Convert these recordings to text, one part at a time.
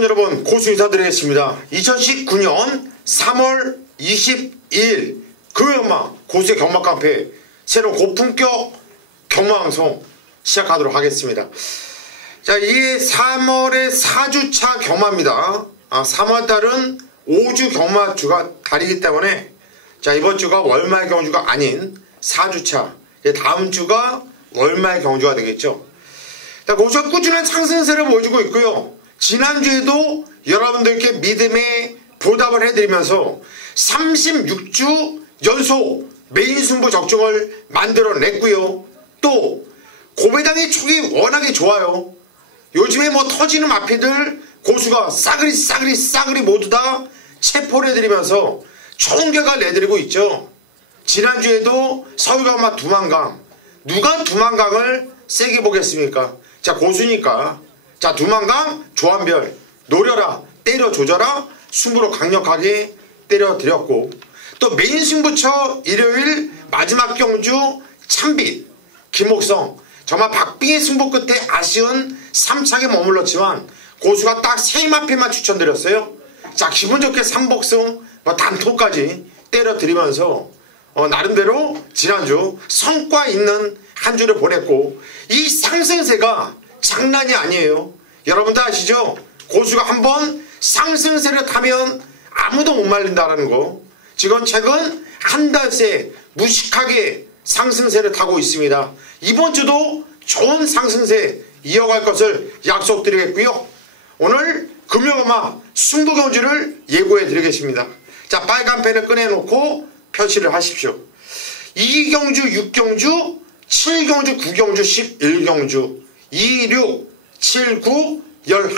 가족 여러분 고수 인사드리겠습니다. 2019년 3월 22일 금요일마 고수의 경마 카페 새로운 고품격 경마 방송 시작하도록 하겠습니다. 자 이게 3월의 4주차 경마입니다. 아 3월달은 5주 경마 주가 달이기 때문에 자 이번 주가 월말 경주가 아닌 4주차 다음 주가 월말 경주가 되겠죠. 자 고수가 꾸준한 상승세를 보여주고 있고요 지난주에도 여러분들께 믿음의 보답을 해드리면서 36주 연속 메인 승부 적중을 만들어냈고요. 또 고배당의 촉이 워낙에 좋아요. 요즘에 뭐 터지는 마피들 고수가 싸그리 싸그리 싸그리 모두 다 체포를 해드리면서 결과 내드리고 있죠. 지난주에도 서울가마 두만강 누가 두만강을 세게 보겠습니까? 자 고수니까 자 두만강 조한별 노려라 때려 조져라 승부로 강력하게 때려드렸고 또 메인 승부처 일요일 마지막 경주 참빛 김옥성 정말 박빙의 승부 끝에 아쉬운 3차에 머물렀지만 고수가 딱 세 마피만 추천드렸어요. 자 기분 좋게 삼복승 뭐 단토까지 때려드리면서 어, 나름대로 지난주 성과 있는 한 주를 보냈고 이 상승세가 장난이 아니에요. 여러분도 아시죠? 고수가 한번 상승세를 타면 아무도 못 말린다라는 거. 지금 최근 한 달 새 무식하게 상승세를 타고 있습니다. 이번 주도 좋은 상승세 이어갈 것을 약속드리겠고요. 오늘 금요일마 승부경주를 예고해 드리겠습니다. 자 빨간 펜을 꺼내놓고 표시를 하십시오. 2경주, 6경주, 7경주, 9경주, 11경주, 2, 6, 7, 9, 11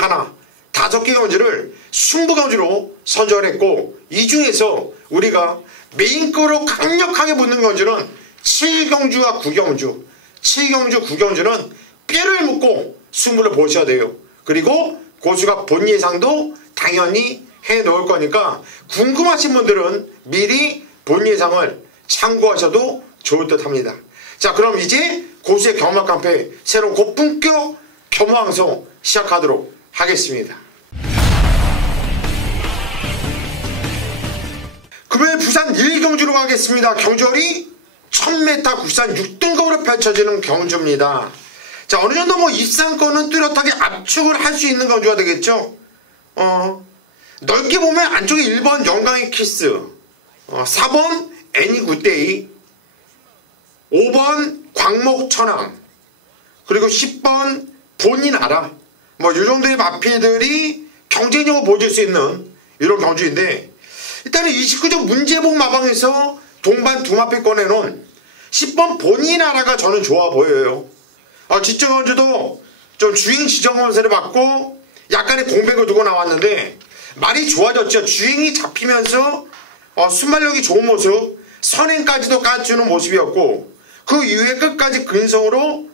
다섯 개 경주를 승부 경주로 선정했고 이 중에서 우리가 메인거로 강력하게 붙는 경주는 7경주와 9경주 7경주 9경주는 뼈를 묶고 승부를 보셔야 돼요. 그리고 고수가 본 예상도 당연히 해 놓을 거니까 궁금하신 분들은 미리 본 예상을 참고하셔도 좋을 듯 합니다. 자 그럼 이제 고수의 경마 깡패 새로운 고품격 경마방송 시작하도록 하겠습니다. 금요일 부산 1경주로 가겠습니다. 경주월이 1000m 국산 6등급으로 펼쳐지는 경주입니다. 자 어느 정도 뭐 입상권은 뚜렷하게 압축을 할 수 있는 경주가 되겠죠. 어 넓게 보면 안쪽에 1번 영광의 키스 어, 4번 애니 굿데이 5번 광목 천왕 그리고 10번 본인 알아 뭐 이 정도의 마필들이 경쟁력을 보여줄 수 있는 이런 경주인데 일단은 29점 문제복 마방에서 동반 두 마필 꺼내놓은 10번 본인 알아가 저는 좋아 보여요. 아, 지정원주도 좀 주행 지정원세를 받고 약간의 공백을 두고 나왔는데 말이 좋아졌죠. 주행이 잡히면서 어, 순발력이 좋은 모습, 선행까지도 까주는 모습이었고 그 이후에 끝까지 근성으로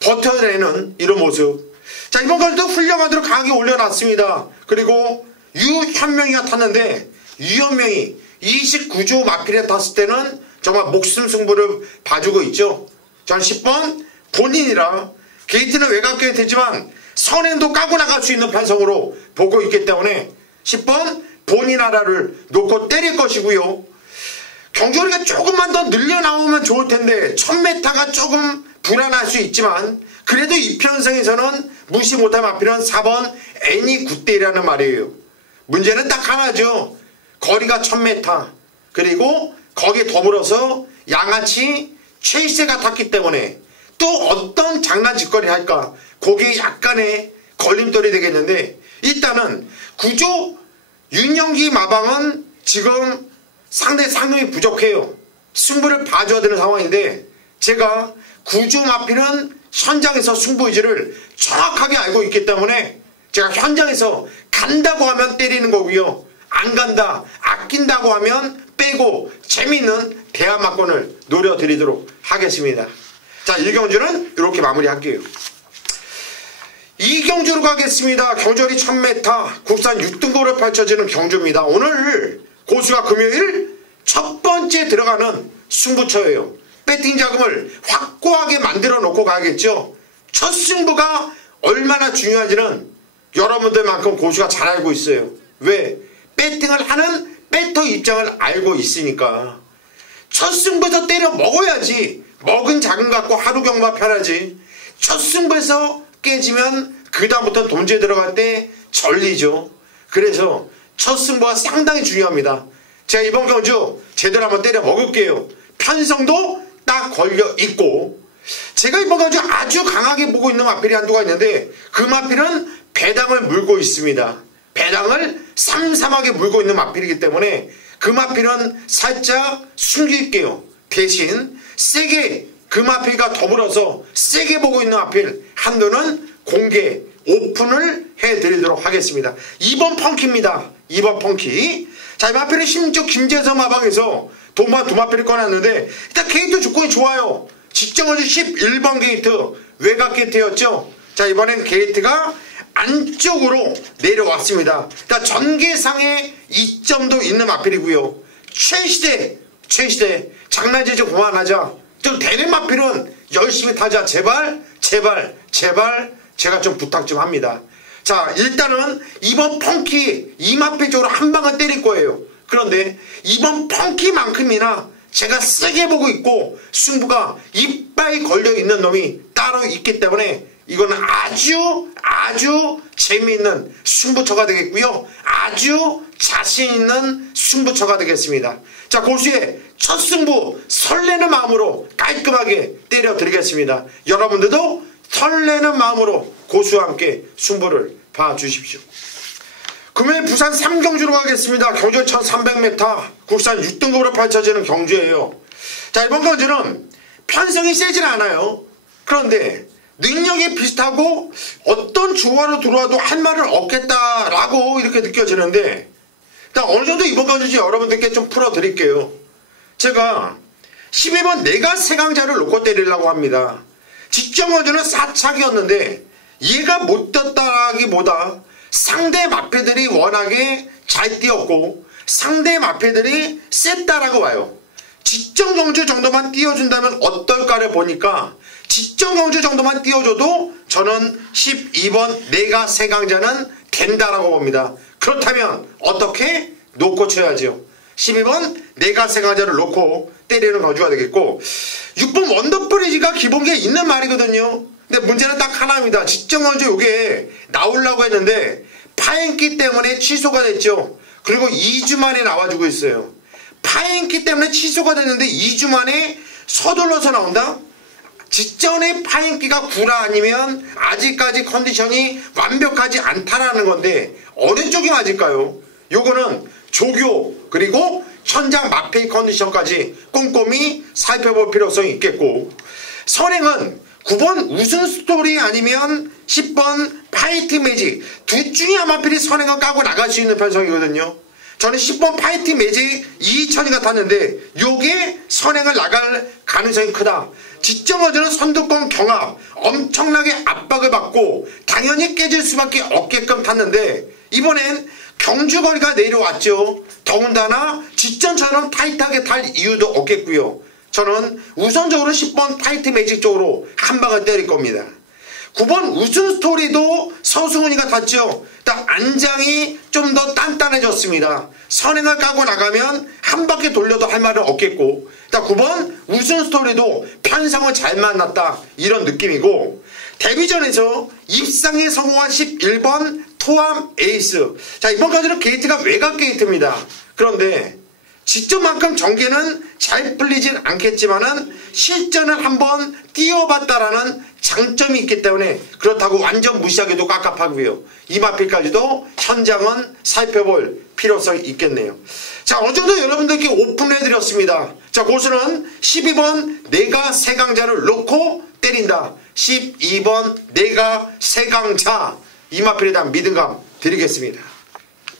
버텨내는 이런 모습. 자 이번 걸도 훌륭하도록 강하게 올려놨습니다. 그리고 유현명이가 탔는데 유현명이 29조 마필에 탔을 때는 정말 목숨 승부를 봐주고 있죠. 전 10번 본인이라 게이트는 외곽 게이트지만 선행도 까고 나갈 수 있는 편성으로 보고 있기 때문에 10번 본인 하나를 놓고 때릴 것이고요. 경주리가 조금만 더 늘려 나오면 좋을 텐데 1000m가 조금 불안할 수 있지만 그래도 이 편성에서는 무시 못할 마필은 4번 애니 굿대라는 말이에요. 문제는 딱 하나죠. 거리가 1000m 그리고 거기에 더불어서 양아치 최이세가 탔기 때문에 또 어떤 장난짓거리 할까 거기에 약간의 걸림돌이 되겠는데 일단은 구조 윤영기 마방은 지금 상대 상금이 부족해요. 승부를 봐줘야 되는 상황인데 제가 구조 마필은 현장에서 승부 의지를 정확하게 알고 있기 때문에 제가 현장에서 간다고 하면 때리는 거고요. 안 간다, 아낀다고 하면 빼고 재미있는 대화막권을 노려드리도록 하겠습니다. 자, 1경주는 이렇게 마무리할게요. 2경주로 가겠습니다. 경주리 1000m 국산 6등급으로 펼쳐지는 경주입니다. 오늘 고수가 금요일 첫 번째 들어가는 승부처예요. 배팅 자금을 확고하게 만들어 놓고 가겠죠. 첫 승부가 얼마나 중요한지는 여러분들만큼 고수가 잘 알고 있어요. 왜? 배팅을 하는 배터 입장을 알고 있으니까. 첫 승부에서 때려 먹어야지. 먹은 작은 갖고 하루 경마 편하지. 첫 승부에서 깨지면 그 다음부터는 돈제 들어갈 때 전리죠. 그래서 첫 승부가 상당히 중요합니다. 제가 이번 경주 제대로 한번 때려 먹을게요. 편성도 딱 걸려 있고 제가 이번 경주 아주 강하게 보고 있는 마필이 한두가 있는데 그 마필은 배당을 물고 있습니다. 배당을 삼삼하게 물고 있는 마필이기 때문에 그 마필은 살짝 숨길게요. 대신 세게 그 마필과 더불어서 세게 보고 있는 마필 한도는 공개 오픈을 해드리도록 하겠습니다. 2번 펑키입니다. 2번 펑키. 자, 이 마필은 심지어 김재성 마방에서 돈만 두 마필을 꺼냈는데 일단 게이트 조건이 좋아요. 직정어지 11번 게이트 외곽 게이트였죠. 자, 이번엔 게이트가 안쪽으로 내려왔습니다. 그러니까 전개상의 이점도 있는 마필이고요. 최시대, 최시대 장난질 좀 그만하자. 좀 되는 마필은 열심히 타자. 제발, 제발, 제발 제가 좀 부탁 좀 합니다. 자, 일단은 이번 펑키 이마필 쪽으로 한 방을 때릴 거예요. 그런데 이번 펑키만큼이나 제가 세게 보고 있고 승부가 이빨 걸려 있는 놈이 따로 있기 때문에 이거는 아주 아주 재미있는 승부처가 되겠고요. 아주 자신 있는 승부처가 되겠습니다. 자, 고수의 첫 승부 설레는 마음으로 깔끔하게 때려드리겠습니다. 여러분들도 설레는 마음으로 고수와 함께 승부를 봐주십시오. 금요일 부산 삼경주로 가겠습니다. 경주 1300m 국산 6등급으로 펼쳐지는 경주예요. 자 이번 경주는 편성이 세진 않아요. 그런데 능력이 비슷하고 어떤 조화로 들어와도 할 말을 얻겠다라고 이렇게 느껴지는데 일단 어느 정도 이번 경주지 여러분들께 좀 풀어드릴게요. 제가 12번 내가 세강자를 놓고 때리려고 합니다. 직전 경주는 4착이었는데 얘가 못 떴다라기보다 상대 마패들이 워낙에 잘 뛰었고 상대 마패들이 셌다라고 봐요. 직전 경주 정도만 띄워준다면 어떨까를 보니까 직전 경주 정도만 띄워줘도 저는 12번 내가 세강자는 된다라고 봅니다. 그렇다면 어떻게 놓고 쳐야죠. 12번 내가 세강자를 놓고 때리는 거주가 되겠고 6번 원더프리지가 기본기에 있는 말이거든요. 근데 문제는 딱 하나입니다. 직전 경주 이게 나오려고 했는데 파행기 때문에 취소가 됐죠. 그리고 2주 만에 나와주고 있어요. 파행기 때문에 취소가 됐는데 2주 만에 서둘러서 나온다? 직전에 파행기가 구라 아니면 아직까지 컨디션이 완벽하지 않다라는 건데 어느 쪽이 맞을까요? 요거는 조교 그리고 현장 마페이 컨디션까지 꼼꼼히 살펴볼 필요성이 있겠고 선행은 9번 우승 스토리 아니면 10번 파이트 매직 둘 중에 아마필이 선행을 까고 나갈 수 있는 편성이거든요. 저는 10번 파이트 매직 2천이가 탔는데 요게 선행을 나갈 가능성이 크다. 직정어제는 선두권 경합 엄청나게 압박을 받고 당연히 깨질 수밖에 없게끔 탔는데 이번엔 경주거리가 내려왔죠. 더군다나 직전처럼 타이트하게 탈 이유도 없겠고요. 저는 우선적으로 10번 타이트 매직 쪽으로 한 방을 때릴 겁니다. 9번 우승 스토리도 서승훈이가 탔죠. 딱 안장이 좀 더 단단해졌습니다. 선행을 까고 나가면 한 바퀴 돌려도 할 말은 없겠고 딱 9번 우승 스토리도 편성을 잘 만났다 이런 느낌이고 데뷔전에서 입상에 성공한 11번 토암 에이스 자 이번까지는 게이트가 외곽 게이트입니다. 그런데 직접만큼 전개는 잘 풀리진 않겠지만은 실전을 한번 띄워봤다라는 장점이 있기 때문에 그렇다고 완전 무시하기도 깝깝하고요. 이마필까지도 현장은 살펴볼 필요성이 있겠네요. 자 어느 정도 여러분들께 오픈해드렸습니다. 자 고수는 12번 내가 세 강자를 놓고 때린다. 12번 내가 세 강자 이마필에 대한 믿음감 드리겠습니다.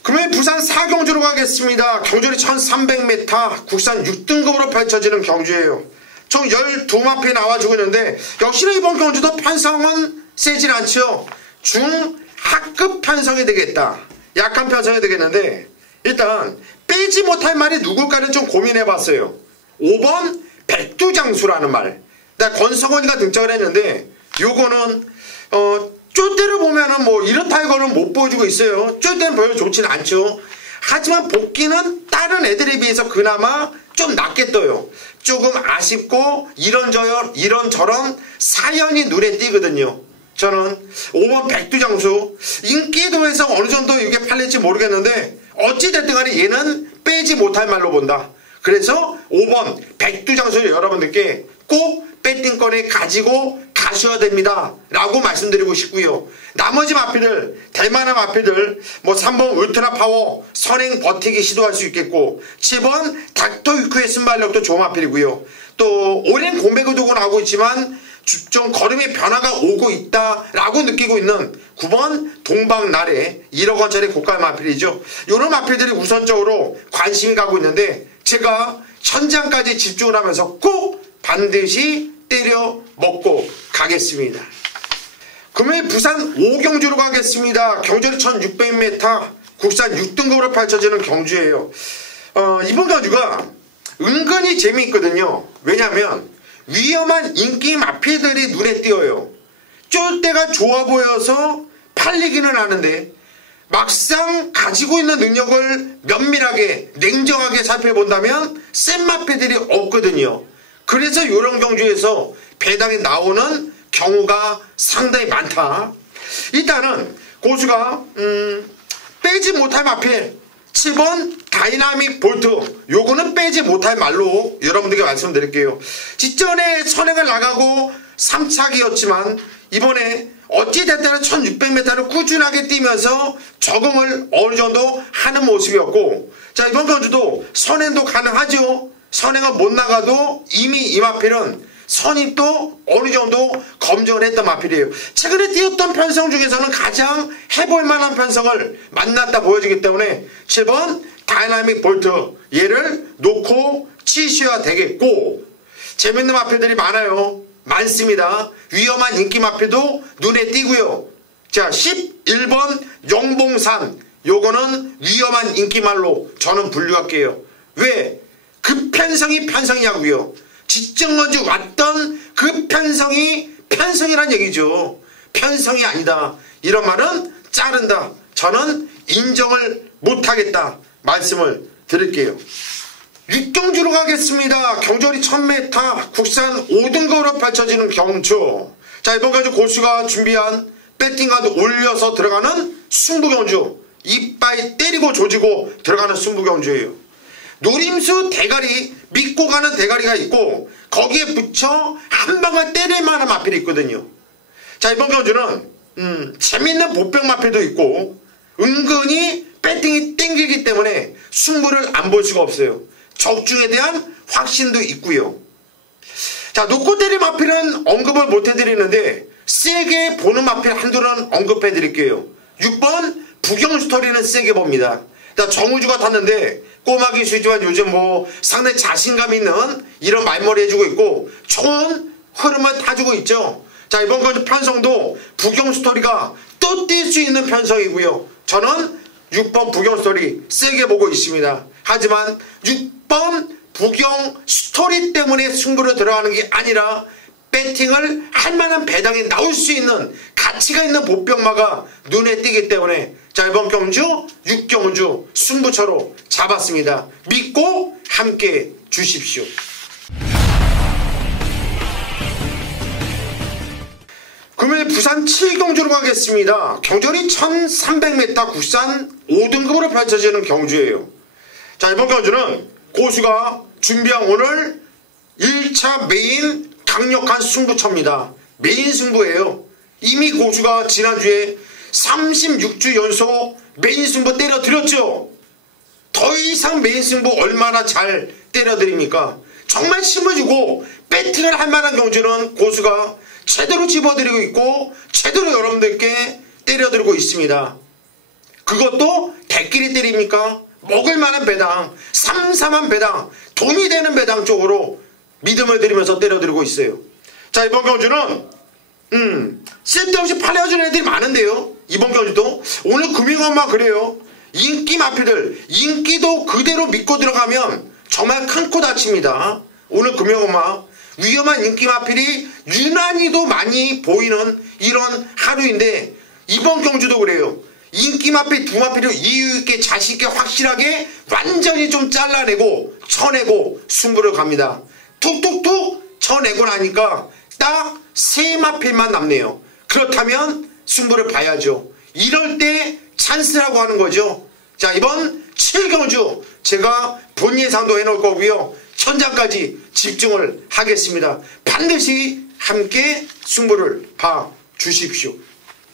금요일 부산 사경주로 가겠습니다. 경주리 1300m 국산 6등급으로 펼쳐지는 경주예요. 총 12마피 나와주고 있는데 역시나 이번 경주도 편성은 세질 않죠. 중하급 편성이 되겠다. 약한 편성이 되겠는데 일단 빼지 못할 말이 누굴까를 좀 고민해봤어요. 5번 백두장수라는 말. 나 권성원이가 등장을 했는데 요거는 어 쫄대를 보면은 뭐 이렇다 이거는 못 보여주고 있어요. 쫄대는 별로 좋지는 않죠. 하지만 복귀는 다른 애들에 비해서 그나마 좀 낫게 떠요. 조금 아쉽고 이런저런 이런저런 사연이 눈에 띄거든요. 저는 5번 백두장수 인기도에서 어느 정도 이게 팔릴지 모르겠는데 어찌됐든 간에 얘는 빼지 못할 말로 본다. 그래서 5번 백두장수를 여러분들께 꼭 배팅권에 가지고 가셔야 됩니다. 라고 말씀드리고 싶고요. 나머지 마필들, 대만의 마필들, 뭐 3번 울트라 파워, 선행 버티기 시도할 수 있겠고, 7번 닥터 위크의 순발력도 좋은 마필이고요. 또 오랜 공백을 두고 나오고 있지만 좀 걸음의 변화가 오고 있다라고 느끼고 있는 9번 동방날의 1억 원짜리 고가 마필이죠. 이런 마필들이 우선적으로 관심이 가고 있는데 제가 현장까지 집중을 하면서 꼭 반드시 때려 먹고 가겠습니다. 금요일 부산 5경주로 가겠습니다. 경주는 1600m 국산 6등급으로 펼쳐지는 경주예요. 어, 이번 경주가 은근히 재미있거든요. 왜냐하면 위험한 인기 마피들이 눈에 띄어요. 쫄 때가 좋아 보여서 팔리기는 하는데 막상 가지고 있는 능력을 면밀하게 냉정하게 살펴본다면 센 마피들이 없거든요. 그래서 이런 경주에서 배당이 나오는 경우가 상당히 많다. 일단은 고수가 음, 빼지 못할 마필 7번 다이나믹 볼트 요거는 빼지 못할 말로 여러분들께 말씀드릴게요. 직전에 선행을 나가고 3차기였지만 이번에 어찌됐든 1600m를 꾸준하게 뛰면서 적응을 어느 정도 하는 모습이었고 자 이번 건주도 선행도 가능하죠. 선행은 못 나가도 이미 이 마필은 선입도 어느 정도 검증을 했던 마필이에요. 최근에 뛰었던 편성 중에서는 가장 해볼 만한 편성을 만났다 보여지기 때문에 7번 다이나믹 볼트 얘를 놓고 치셔야 되겠고 재밌는 마필들이 많아요. 많습니다. 위험한 인기 마필도 눈에 띄고요. 자 11번 영봉산 요거는 위험한 인기말로 저는 분류할게요. 왜? 그 편성이 편성이냐고요. 먼저 왔던 그 편성이 편성이란 얘기죠. 편성이 아니다. 이런 말은 자른다. 저는 인정을 못하겠다. 말씀을 드릴게요. 육경주로 가겠습니다. 경절이 1000m 국산 5등급으로 펼쳐지는 경주. 자 이번 경주 고수가 준비한 배팅가드 올려서 들어가는 승부경주. 이빨 때리고 조지고 들어가는 승부경주예요. 노림수 대가리 믿고 가는 대가리가 있고 거기에 붙여 한 방울 때릴 만한 마필이 있거든요. 자 이번 경주는 음, 재밌는 보병 마필도 있고 은근히 배팅이 땡기기 때문에 승부를 안 볼 수가 없어요. 적중에 대한 확신도 있고요. 자 놓고 때릴 마필은 언급을 못 해드리는데 세게 보는 마필 한두는 언급해 드릴게요. 6번 부경 스토리는 세게 봅니다. 정우주가 탔는데 꼬마기 수지만 요즘 뭐 상당히 자신감 있는 이런 말머리 해주고 있고 좋은 흐름을 타주고 있죠. 자 이번 건 편성도 부경 스토리가 또 뛸 수 있는 편성이고요. 저는 6번 부경 스토리 세게 보고 있습니다. 하지만 6번 부경 스토리 때문에 승부를 들어가는 게 아니라 배팅을 할 만한 배당이 나올 수 있는 가치가 있는 보병마가 눈에 띄기 때문에 자 이번 경주 6경주 승부처로 잡았습니다. 믿고 함께 주십시오. 금요일 부산 7경주로 가겠습니다. 경절이 1300m 국산 5등급으로 펼쳐지는 경주예요. 자 이번 경주는 고수가 준비한 오늘 1차 메인 강력한 승부처입니다. 메인 승부예요. 이미 고수가 지난주에 36주 연속 메인 승부 때려드렸죠. 더 이상 메인 승부 얼마나 잘 때려드립니까? 정말 힘을 주고 배팅을 할 만한 경주는 고수가 제대로 집어드리고 있고 제대로 여러분들께 때려드리고 있습니다. 그것도 대끼리 때립니까? 먹을 만한 배당, 삼삼한 배당, 돈이 되는 배당 쪽으로 믿음을 드리면서 때려드리고 있어요. 자 이번 경주는 음 쓸데없이 팔려주는 애들이 많은데요. 이번 경주도 오늘 금융엄마 그래요. 인기 마피들 인기도 그대로 믿고 들어가면 정말 큰 코 다칩니다. 오늘 금융엄마 위험한 인기 마필이 유난히도 많이 보이는 이런 하루인데 이번 경주도 그래요. 인기 마필 두 마필을 이유 있게 자신 있게 확실하게 완전히 좀 잘라내고 쳐내고 승부를 갑니다. 툭툭툭 쳐내고 나니까 딱 세 마필만 남네요. 그렇다면 승부를 봐야죠. 이럴 때 찬스라고 하는 거죠. 자 이번 7경주 제가 본 예상도 해놓을 거고요. 현장까지 집중을 하겠습니다. 반드시 함께 승부를 봐 주십시오.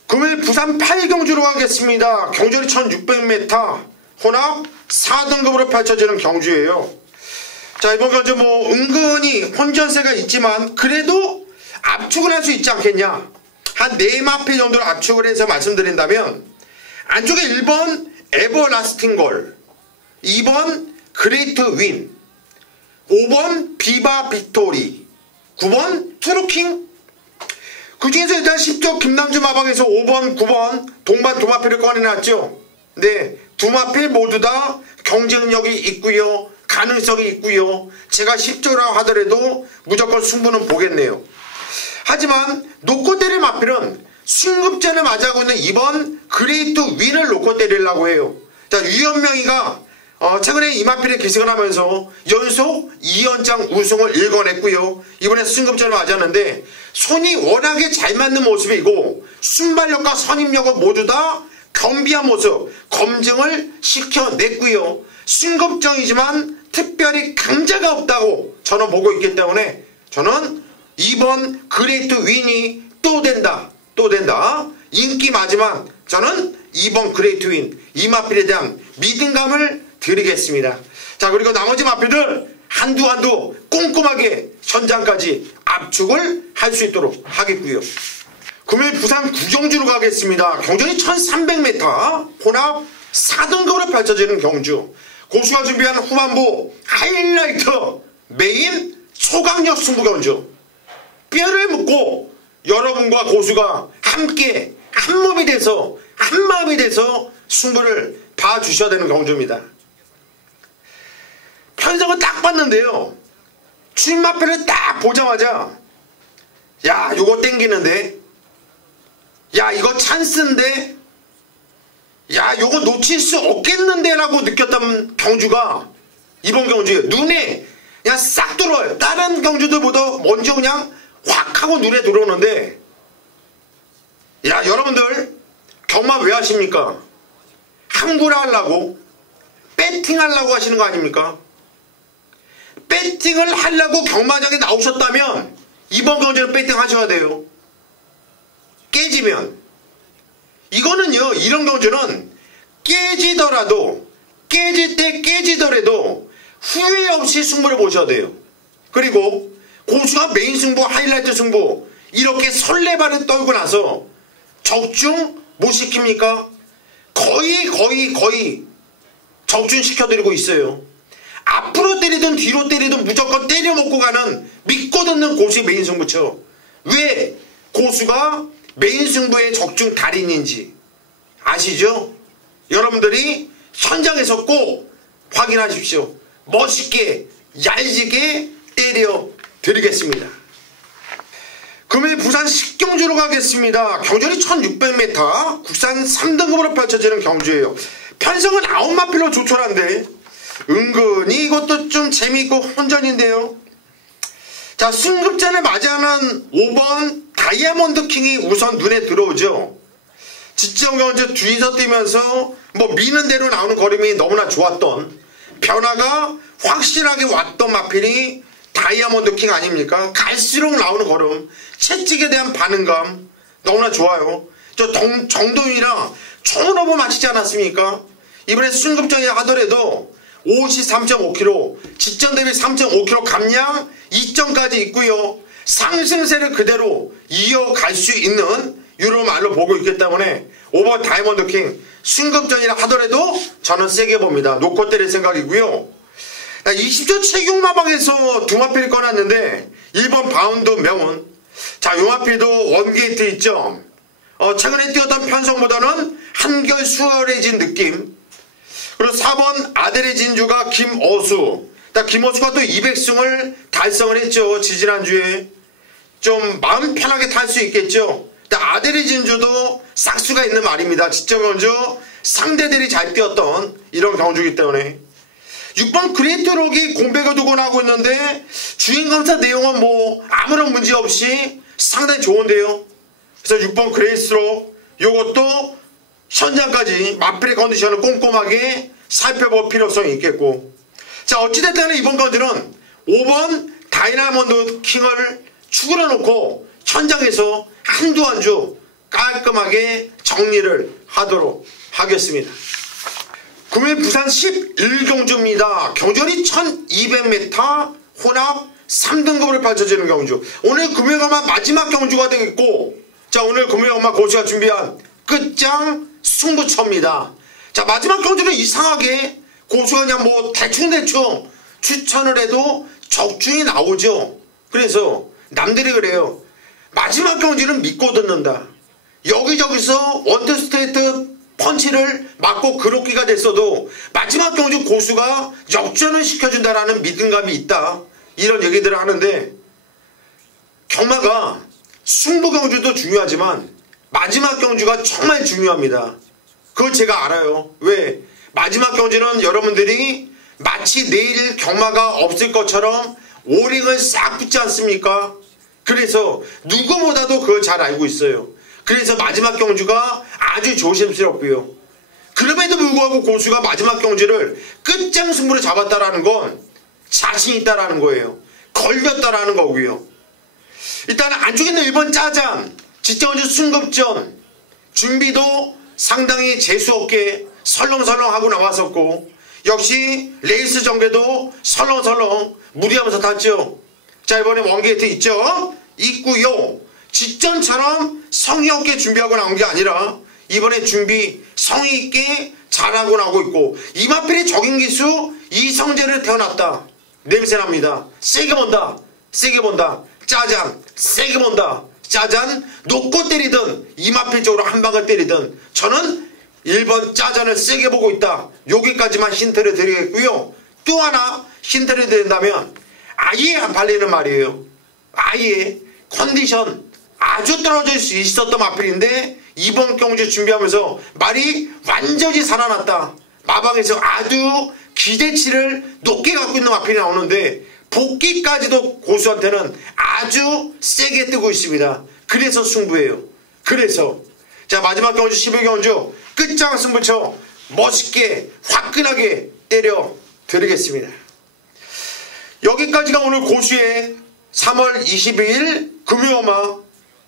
금일 부산 8경주로 가겠습니다. 경주리 1600m 혼합 4등급으로 펼쳐지는 경주예요. 자 이번 경주 뭐 은근히 혼전세가 있지만 그래도 압축을 할 수 있지 않겠냐 한 4마필 정도로 압축을 해서 말씀드린다면 안쪽에 1번 에버라스팅 걸 2번 그레이트 윈 5번 비바 빅토리 9번 트루킹. 그 중에서 일단 10조 김남주 마방에서 5번 9번 동반 두마필을 꺼내놨죠. 네 두마필 모두 다 경쟁력이 있고요 가능성이 있고요. 제가 10조라 하더라도 무조건 승부는 보겠네요 하지만 놓고 때릴 마필은 승급전을 맞이하고 있는 이번 그레이트 윈을 놓고 때리려고 해요 자 유현명이가 어, 최근에 이마필에 기승을 하면서 연속 2연장 우승을 일궈냈고요. 이번에 승급전을 맞았는데 손이 워낙에 잘 맞는 모습이고 순발력과 선임력을 모두 다 겸비한 모습 검증을 시켜냈고요. 승급전이지만 특별히 강자가 없다고 저는 보고 있기 때문에 저는 이번 그레이트 윈이 또 된다. 또 된다. 인기 마지막 저는 이번 그레이트 윈 이 마필에 대한 믿음감을 드리겠습니다. 자 그리고 나머지 마표들 한두 한두 꼼꼼하게 현장까지 압축을 할 수 있도록 하겠고요. 금요일 부산 구경주로 가겠습니다. 경전이 1300m 혼합 4등급으로 펼쳐지는 경주 고수가 준비한 후반부 하이라이트 메인 초강력 승부 경주 뼈를 묻고 여러분과 고수가 함께 한 몸이 돼서 한 마음이 돼서 승부를 봐주셔야 되는 경주입니다. 편성을 딱 봤는데요. 출마표를 딱 보자마자 야 이거 땡기는데 야 이거 찬스인데 야 이거 놓칠 수 없겠는데 라고 느꼈던 경주가 이번 경주에 눈에 그냥 싹 들어와요. 다른 경주들보다 먼저 그냥 확 하고 눈에 들어오는데 야 여러분들 경마 왜 하십니까? 항구라 하려고 배팅 하려고 하시는 거 아닙니까? 배팅을 하려고 경마장에 나오셨다면 이번 경주는 배팅 하셔야 돼요. 깨지면 이거는요 이런 경주는 깨지더라도 깨질 때 깨지더라도 후회 없이 승부를 보셔야 돼요. 그리고 고수가 메인 승부 하이라이트 승부 이렇게 설레발을 떨고 나서 적중 못 시킵니까? 거의 거의 거의 적중 시켜드리고 있어요. 앞으로 때리든 뒤로 때리든 무조건 때려 먹고 가는 믿고 듣는 고수의 메인 승부처. 왜 고수가 메인 승부의 적중 달인인지 아시죠? 여러분들이 현장에서 꼭 확인하십시오. 멋있게 얄지게 때려 드리겠습니다. 금일 부산 식경주로 가겠습니다. 경주이 1600m 국산 3등급으로 펼쳐지는 경주예요. 편성은 9마필로 조촐한데 은근히 이것도 좀 재미있고 혼전인데요. 자, 승급전을 맞이하는 5번 다이아몬드 킹이 우선 눈에 들어오죠. 지정경 이제 뒤에서 뛰면서 뭐 미는 대로 나오는 걸음이 너무나 좋았던 변화가 확실하게 왔던 마필이 다이아몬드 킹 아닙니까? 갈수록 나오는 걸음, 채찍에 대한 반응감 너무나 좋아요. 저 정, 정동이랑 총으로 맞히지 않았습니까? 이번에 승급전이라 하더라도 53.5kg, 직전 대비 3.5kg 감량 2점까지 있고요. 상승세를 그대로 이어갈 수 있는 유로 말로 보고 있기 때문에 오버 다이몬드 킹 승급전이라 하더라도 저는 세게 봅니다. 놓고 때릴 생각이고요. 20조 체중 마방에서 두마필 꺼놨는데 1번 바운드 명운 자 요마필도 원게이트 있죠. 어, 최근에 뛰었던 편성보다는 한결 수월해진 느낌 그리고 4번 아델의 진주가 김어수 김호수가 또 200승을 달성을 했죠. 지지난주에. 좀 마음 편하게 탈 수 있겠죠. 아델이 진주도 싹수가 있는 말입니다. 지적 경주 상대들이 잘 뛰었던 이런 경주이기 때문에 6번 그레이트록이 공백을 두고 나고 있는데 주행검사 내용은 뭐 아무런 문제 없이 상당히 좋은데요. 그래서 6번 그레이스록 이것도 현장까지 마필의 컨디션을 꼼꼼하게 살펴볼 필요성이 있겠고 자 어찌됐든 이번 건들은 5번 다이나몬드 킹을 축으로 놓고 현장에서 한두 한 주 깔끔하게 정리를 하도록 하겠습니다. 금일 부산 11경주입니다. 경전이 1200m 혼합 3등급으로 펼쳐지는 경주. 오늘 금요일가마 마지막 경주가 되겠고 자 오늘 금요일가마 고수가 준비한 끝장 승부처입니다. 자 마지막 경주는 이상하게 고수가 그냥 뭐 대충대충 추천을 해도 적중이 나오죠. 그래서 남들이 그래요. 마지막 경주는 믿고 듣는다. 여기저기서 원투스테이트 펀치를 맞고 그렇기가 됐어도 마지막 경주 고수가 역전을 시켜준다라는 믿음감이 있다. 이런 얘기들을 하는데 경마가 승부 경주도 중요하지만 마지막 경주가 정말 중요합니다. 그걸 제가 알아요. 왜? 마지막 경주는 여러분들이 마치 내일 경마가 없을 것처럼 오링을 싹 붙지 않습니까? 그래서 누구보다도 그걸 잘 알고 있어요. 그래서 마지막 경주가 아주 조심스럽고요. 그럼에도 불구하고 고수가 마지막 경주를 끝장 승부를 잡았다라는 건 자신 있다라는 거예요. 걸렸다라는 거고요. 일단 안쪽에 있는 1번 짜장, 직전주 순급전 준비도 상당히 재수없게 설렁설렁하고 나왔었고 역시 레이스 전개도 설렁설렁 무리하면서 탔죠. 자 이번에 원게이트 있죠. 있고요. 직전처럼 성의 없게 준비하고 나온 게 아니라 이번에 준비 성의 있게 잘하고 나오고 있고 이마필의 적인 기수 이성재를 태어났다. 냄새납니다. 세게 본다. 세게 본다. 짜잔 세게 본다. 짜잔 놓고 때리든 이마필 쪽으로 한 방을 때리든 저는 1번 짜잔을 세게 보고 있다. 여기까지만 힌트를 드리겠고요. 또 하나 힌트를 드린다면 아예 안 팔리는 말이에요. 아예 컨디션 아주 떨어질 수 있었던 마필인데 이번 경주 준비하면서 말이 완전히 살아났다. 마방에서 아주 기대치를 높게 갖고 있는 마필이 나오는데 복귀까지도 고수한테는 아주 세게 뜨고 있습니다. 그래서 승부예요. 그래서 자 마지막 경주 11경주 끝장 승부처 멋있게 화끈하게 때려 드리겠습니다. 여기까지가 오늘 고수의 3월 22일 금요음악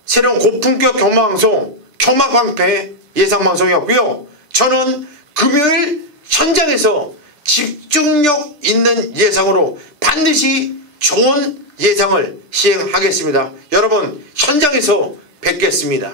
새로운 고품격 경마방송 경마광패 예상방송이 었고요. 저는 금요일 현장에서 집중력 있는 예상으로 반드시 좋은 예상을 시행하겠습니다. 여러분 현장에서 뵙겠습니다.